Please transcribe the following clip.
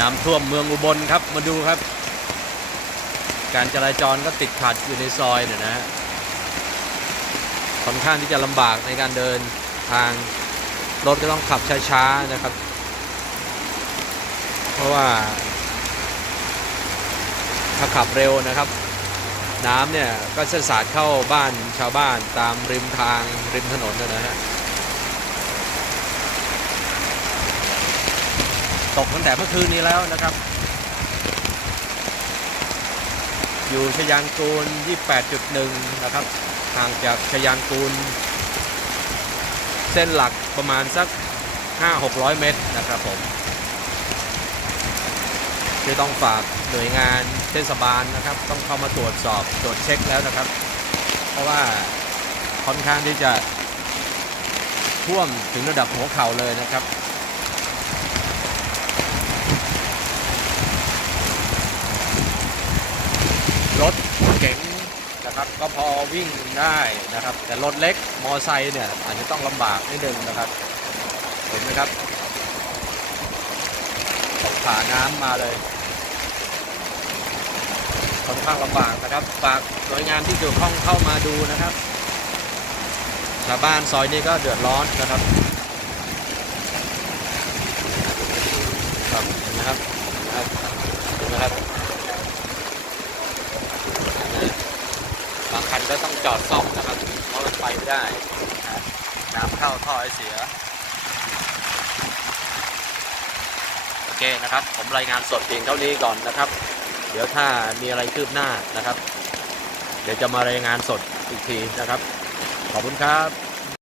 น้ำท่วมเมืองอุบลครับมาดูครับ การจราจรก็ติดขัดอยู่ในซอยเนี่ยนะฮะค่อนข้างที่จะลำบากในการเดินทางรถก็ต้องขับช้าๆนะครับ เพราะว่า ถ้าขับเร็วนะครับ น้ำเนี่ยก็จะสาดเข้าบ้านชาวบ้านตามริมทางริมถนนนะฮะ ตกตั้งแต่เมื่อคืนนี้แล้วนะครับ อยู่ชยางกูล 28.1 นะครับ ห่างจากชยางกูล เส้นหลักประมาณสัก 5-600 เมตรนะครับผมที่ต้องฝากหน่วยงานเทศบาลนะครับ ต้องเข้ามาตรวจสอบตรวจเช็คแล้วนะครับ เพราะว่าค่อนข้างที่จะท่วมถึงระดับหัวเข่าเลยนะครับ ถเก๋งนะครับก็พอวิ่งได้นะครับ แต่รถเล็กมอไซค์เนี่ยอาจจะต้องลำบากนิดนึงนะครับ เห็นไหมครับต้องผ่าน้ำมาเลยค่อนข้างลำบากนะครับฝากหน่วยงานที่เกี่ยวข้องเข้ามาดูนะครับชาวบ้านซอยนี้ก็เดือดร้อนนะครับครับเห็นไหมครับครับเห็นไหมครับ บางคัน ก็ต้องจอดซ่อมนะครับเพราะรถไฟไม่ได้ น้ำเข้าท่อไอเสีย โอเคนะครับ ผมรายงานสดเพียงเท่านี้ก่อนนะครับ เดี๋ยวถ้ามีอะไรคืบหน้านะครับ เดี๋ยวจะมารายงานสดอีกทีนะครับ ขอบคุณครับ